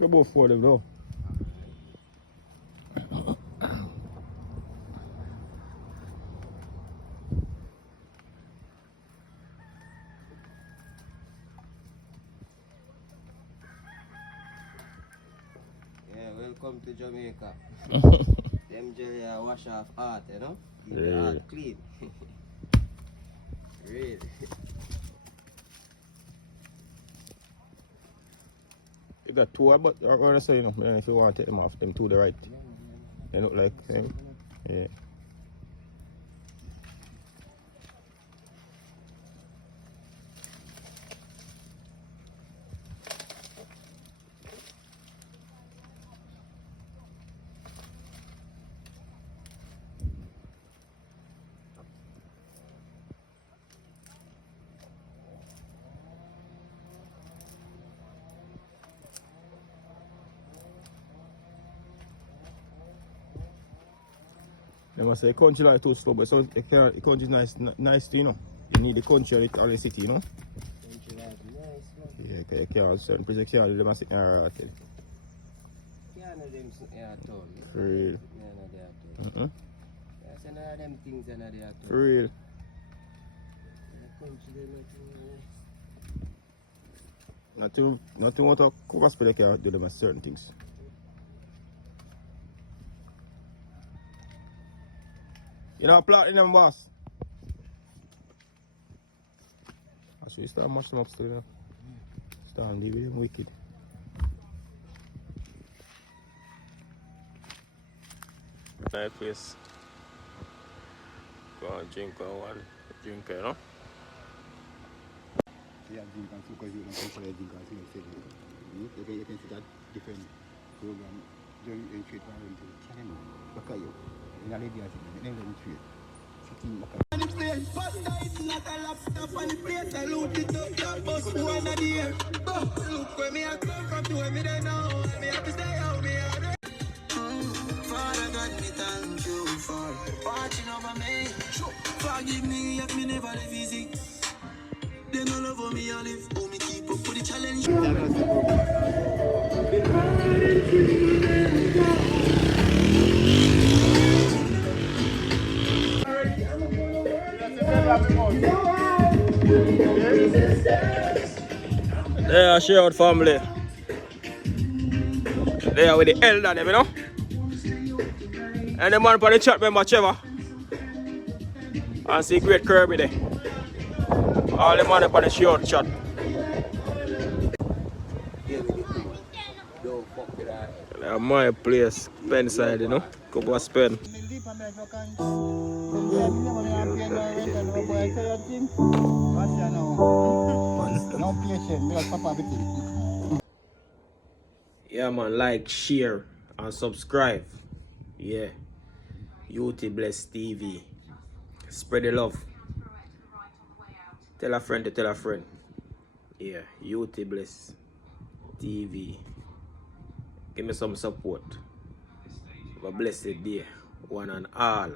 Think about 4 of them now. Yeah, welcome to Jamaica. Them jelly wash off art, you know? Keep the art clean. Really. You got 2, but I want to say, you know, if you want to take them off, them to the right. They look like them. Yeah. They must say the country like too slow, but so the country is nice too, you know. You need the country or the city, you know. Country like nice, man. Yeah, you can't certain places can't do them and sit in a rat. Can't do them sit in a town. For real. Yeah, so none of them things in the town. For real. Nothing what a cover spell can do them at certain things. You know, plotting them, boss. I should start matching them up still, you know. Start and leave them wicked. Nice place. Go and drink one drink, you know. Yeah, drink and so because you don't come for a drink and so you can see that different program during the trade and tell them look at you. In a lady I think they don't trade. Sitting back And the place, Buster is not a laptop and the place I loot it up, your bus one of the air. Look where me I come from to where me they know, me have to stay out me out. Father God, me thank you for watching over me. Forgive me if me never live easy. They no love for me, I live. Oh, me keep up with the challenge. They are shared family. They are with the elder, them, you know. And the man for the chat member, Trevor. And see great Kirby there. All the man for the short chat. My place, Penside, you know. Go spend. Yeah, man, like, share, and subscribe. Yeah. UT Bless TV. Spread the love. Tell a friend to tell a friend. Yeah, UT Bless TV. Give me some support. Have a blessed day, one and all.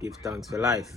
Give thanks for life.